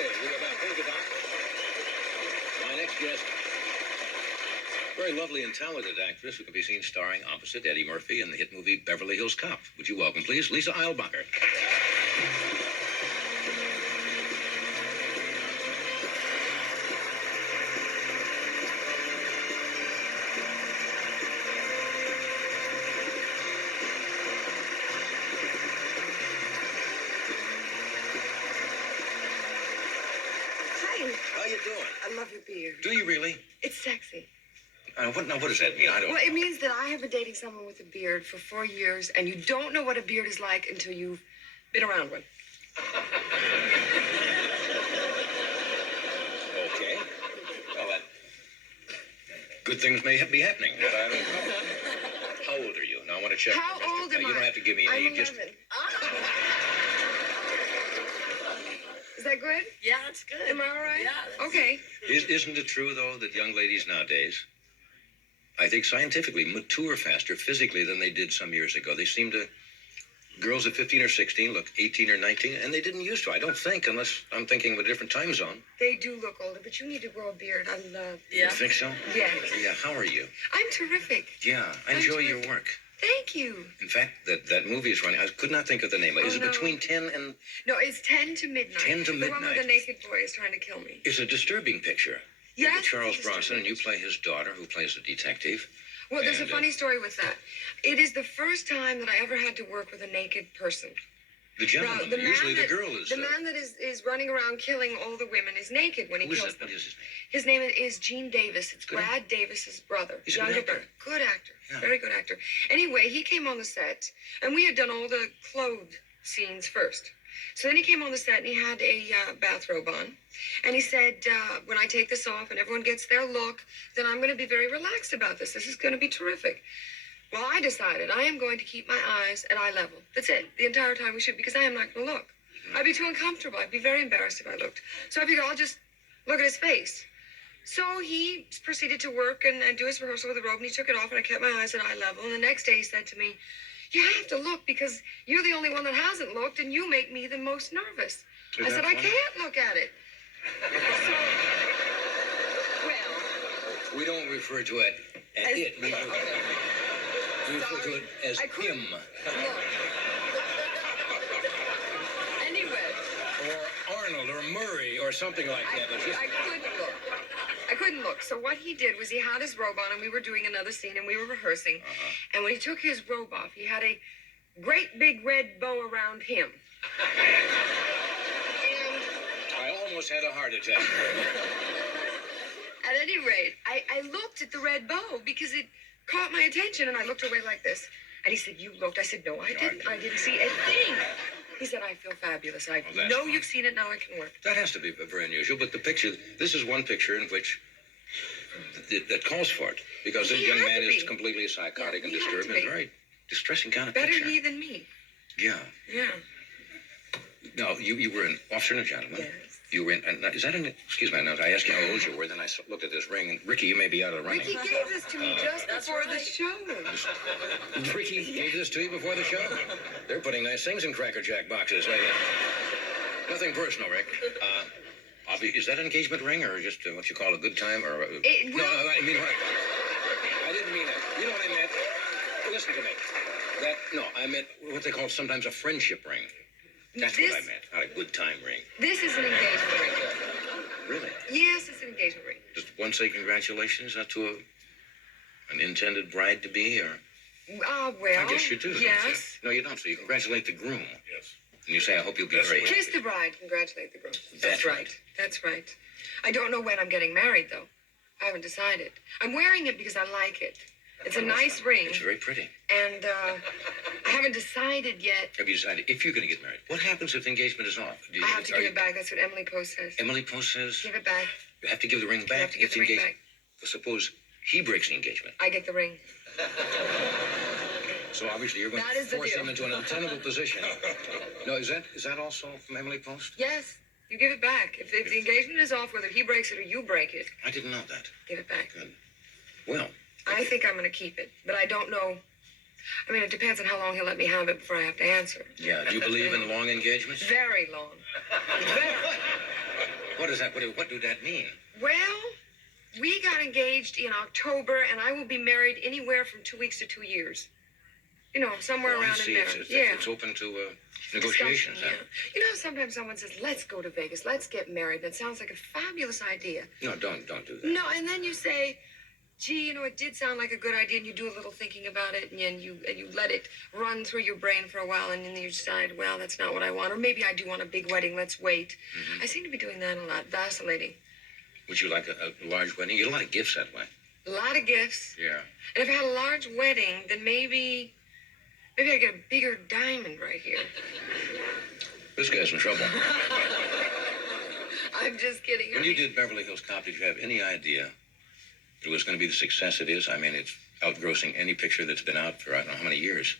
we are back. Thank you, Doc. My next guest, very lovely and talented actress who can be seen starring opposite Eddie Murphy in the hit movie Beverly Hills Cop. Would you welcome, please, Islebocker. How you doing? I love your beard. Do you really? It's sexy. What does that mean? I don't. Well, it means that I have been dating someone with a beard for 4 years, and you don't know what a beard is like until you've been around one. Okay. Well, good things may be happening, but I don't know. How old are you? Now, I want to check. How old am I? You don't have to give me any. I'm 11. Is that good? Yeah, that's good. Am I all right? Yeah. Okay. Isn't it true, though, that young ladies nowadays, I think scientifically, mature faster physically than they did some years ago? They seem to, girls at 15 or 16 look 18 or 19, and they didn't used to, I don't think, unless I'm thinking of a different time zone. They do look older, but you need to grow a beard. I love You think so? Yes. Yeah, how are you? I'm terrific. Yeah, I enjoy your work. Thank you. In fact, that movie is running. I could not think of the name. Is it no. between 10 and... No, it's 10 to midnight. 10 to The one where midnight. the naked boy is trying to kill me. It's a disturbing picture. Yes, With Charles it's a Bronson, and you disturbing play his daughter, who plays a detective. Well, there's a And, funny story with that. It is the first time that I ever had to work with a naked person. The gentleman, Now, usually the girl is... The man that is running around killing all the women is naked when he who is kills it? them. What is his name? His name is Gene Davis. It's Good Brad Davis's brother. He's a good younger actor. brother. Good actor. Yeah. Very good actor. Anyway, he came on the set, and we had done all the clothed scenes first. So then he came on the set, and he had a bathrobe on. And he said, when I take this off and everyone gets their look, then I'm going to be very relaxed about this. This is going to be terrific. Well, I decided I am going to keep my eyes at eye level. That's it. The entire time we shoot, because I am not going to look. I'd be too uncomfortable. I'd be very embarrassed if I looked. So I figured I'll just look at his face. So he proceeded to work and do his rehearsal with the robe, and he took it off, and I kept my eyes at eye level. And the next day he said to me, "You have to look because you're the only one that hasn't looked, and you make me the most nervous." Is I that said, funny? "I can't look at it." So, well, We don't refer to it as As- it. We refer to it as I couldn't him. look. Anyway. Or Arnold or Murray or something like that. It's just- I couldn't look. I couldn't look. So what he did was he had his robe on, and we were doing another scene, and we were rehearsing. And when he took his robe off, he had a great big red bow around him. And I almost had a heart attack. at any rate, I looked at the red bow because it caught my attention, and I looked away like this. And he said, "You looked." I said, "No, I didn't. I didn't see a thing." He said, "I feel fabulous. I Well, that's know fine. you've seen it. Now I can work." That has to be very unusual, but the picture, this is one picture in which that calls for it, because this He young had man to is be. completely psychotic Yeah, and he had disturbed, to and it's be. a very distressing kind of Better picture. he than me. Yeah. Yeah. Now, you were an officer and a gentleman. Yes. You were in, is that an, excuse me, now I asked you how old you were, then I looked at this ring, and Ricky, you may be out of the running. Ricky gave this to me just That's before the right. show. Ricky gave this to you before the show? They're putting nice things in Cracker Jack boxes. Nothing personal, Rick. Is that an engagement ring or just what you call a good time? Or Well- no, I mean, I didn't mean that. You know what I meant? Listen to me. I meant what they call sometimes a friendship ring. That's what I This- meant. Not a good time ring. This is an engagement ring. Really? Yes, it's an engagement ring. Does one say congratulations to an intended bride to be, or? Well. I guess you do. don't Yes. you? No, you don't. So you congratulate the groom. Yes. And you say, I hope you'll be great. Kiss the bride, congratulate the groom. That's That's right. right. That's right. I don't know when I'm getting married, though. I haven't decided. I'm wearing it because I like it. It's a nice ring, It's very pretty. and I haven't decided yet. Have you decided if you're going to get married? What happens if the engagement is off? I have to give it back. That's what Emily Post says. Emily Post says Give it back. you have to give the ring back. You have to give if the ring engagement. back. Well, suppose he breaks the engagement. I get the ring. So obviously you're going That to is the force deal. him into an untenable position. No, is that also from Emily Post? Yes, you give it back. If the engagement is off, whether he breaks it or you break it, I didn't know that. give it back. Good. Well, I think I'm going to keep it, but I don't know. I mean, it depends on how long he'll let me have it before I have to answer. yeah. Do you believe in long engagements? Very long. Very. What does that? What do that mean? Well, we got engaged in October, and I will be married anywhere from 2 weeks to 2 years. You know, somewhere Oh, I around see. in there. It's open to negotiations. Discussion, yeah. You know, sometimes someone says, "Let's go to Vegas. Let's get married." That sounds like a fabulous idea. No, don't do that. No, and then you say, "Gee, you know, it did sound like a good idea," and you do a little thinking about it, and you let it run through your brain for a while, and then you decide, "Well, that's not what I want," or maybe I do want a big wedding. Let's wait. I seem to be doing that a lot, vacillating. Would you like a large wedding? You get a lot of gifts that way. A lot of gifts. Yeah. And if I had a large wedding, then maybe I get a bigger diamond right here. This guy's in trouble. I'm just kidding. When you did Beverly Hills Cop, did you have any idea it was going to be the success it is? I mean, it's outgrossing any picture that's been out for I don't know how many years.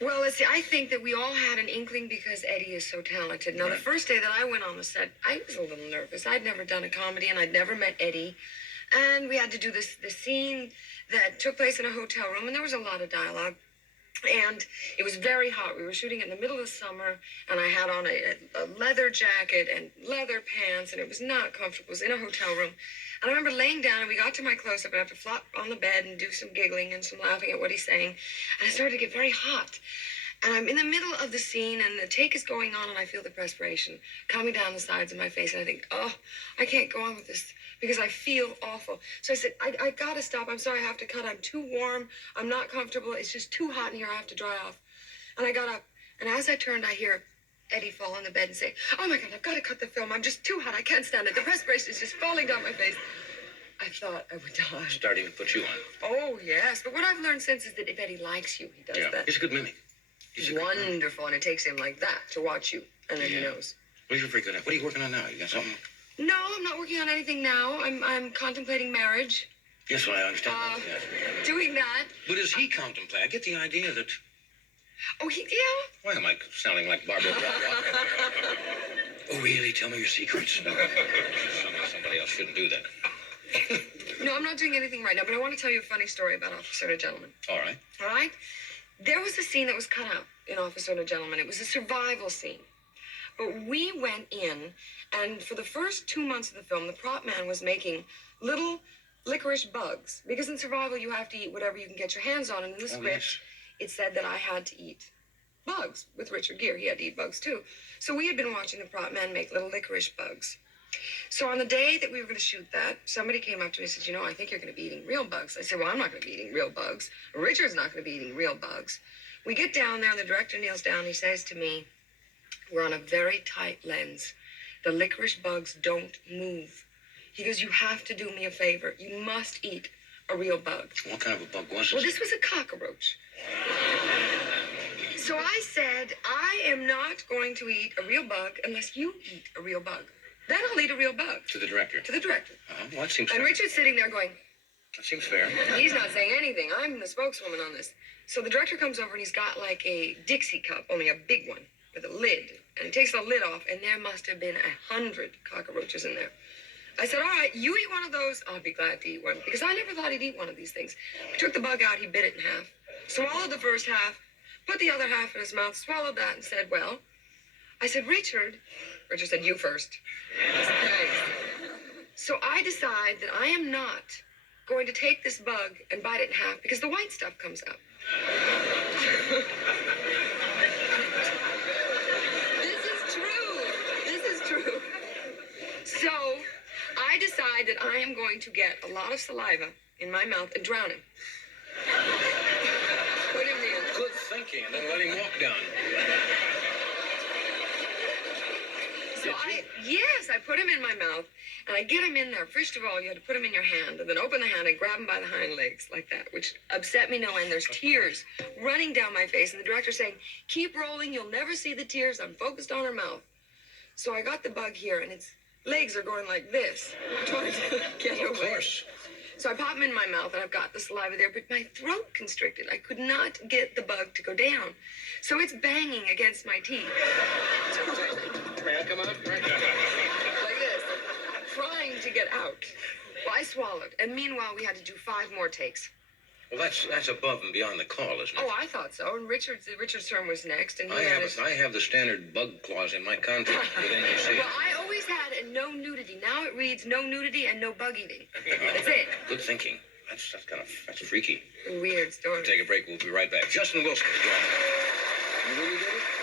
Well, let's see. I think that we all had an inkling because Eddie is so talented. Now, Right. the first day that I went on the set, I was a little nervous. I'd never done a comedy, and I'd never met Eddie. And we had to do this scene that took place in a hotel room, and there was a lot of dialogue. And it was very hot. We were shooting in the middle of the summer, and I had on a leather jacket and leather pants, and it was not comfortable. It was in a hotel room. And I remember laying down, and we got to my close-up, and I have to flop on the bed and do some giggling and some laughing at what he's saying. And I started to get very hot. And I'm in the middle of the scene, and the take is going on, and I feel the perspiration coming down the sides of my face. And I think, oh, I can't go on with this because I feel awful. So I said, I got to stop. I'm sorry, I have to cut. I'm too warm. I'm not comfortable. It's just too hot in here. I have to dry off. And I got up, and as I turned, I hear Eddie fall on the bed and say, "Oh, my God, I've got to cut the film. I'm just too hot. I can't stand it. The perspiration is just falling down my face." I thought I would die. Starting to put you on. Oh, yes. But what I've learned since is that if Eddie likes you, he does that. He's a good mimic. He's a good mimic. Wonderful, and it takes him like that to watch you, and then he knows. Well, you're very good at. What are you working on now? You got something? No, I'm not working on anything now. I'm contemplating marriage. Yes, well, I understand that. Yes. Doing that. What does he contemplate? I get the idea that. Oh, yeah. Why am I sounding like Barbara Brown? Oh, really? Tell me your secrets. Somebody else shouldn't do that. No, I'm not doing anything right now, but I want to tell you a funny story about Officer and a Gentleman. All right. All right? There was a scene that was cut out in Officer and a Gentleman. It was a survival scene. But we went in, and for the first 2 months of the film, the prop man was making little licorice bugs. Because in survival, you have to eat whatever you can get your hands on. And in the script, it said that I had to eat bugs with Richard Gere. He had to eat bugs, too. So we had been watching the prop man make little licorice bugs. So on the day that we were going to shoot that, somebody came up to me and said, "You know, I think you're going to be eating real bugs." I said, "Well, I'm not going to be eating real bugs. Richard's not going to be eating real bugs." We get down there, and the director kneels down. He says to me, "We're on a very tight lens. The licorice bugs don't move." He goes, "You have to do me a favor. You must eat a real bug." What kind of a bug was it? Well, this was a cockroach. So I said, "I am not going to eat a real bug unless you eat a real bug. Then I'll eat a real bug." To the director? To the director. Well, that seems And fair. Richard's sitting there going, That seems fair. he's not saying anything. I'm the spokeswoman on this. So the director comes over and he's got like a Dixie cup, only a big one, with a lid. And he takes the lid off, and there must have been 100 cockroaches in there. I said, "All right, you eat one of those. I'll be glad to eat one." Because I never thought he'd eat one of these things. He took the bug out, he bit it in half, swallowed the first half, put the other half in his mouth, swallowed that, and said, "Well," I said, Richard said, "You first." I said, "Thanks." So I decide that I am not going to take this bug and bite it in half because the white stuff comes out. This is true. This is true. So I decide that I am going to get a lot of saliva in my mouth and drown him. Put him in. Good thinking, and then let him walk down. So I put him in my mouth, and I get him in there. First of all, you had to put him in your hand, and then open the hand and grab him by the hind legs like that, which upset me no end. There's tears running down my face, and the director saying, "Keep rolling, you'll never see the tears. I'm focused on her mouth." So I got the bug here, and its legs are going like this, trying to get away. Of course. So I pop him in my mouth, and I've got the saliva there, but my throat constricted. I could not get the bug to go down. So it's banging against my teeth. May I come out? Like this, trying to get out. Well, I swallowed, and meanwhile, we had to do 5 more takes. Well, that's above and beyond the call, isn't it? Oh, I thought so. And Richard's turn was next, and he I had his... have the standard bug clause in my contract with NBC. Well, I always had a no nudity. Now it reads no nudity and no bug eating. That's it. Good thinking. That's freaky. Weird story. We'll take a break. We'll be right back. Justin Wilson. You really did it?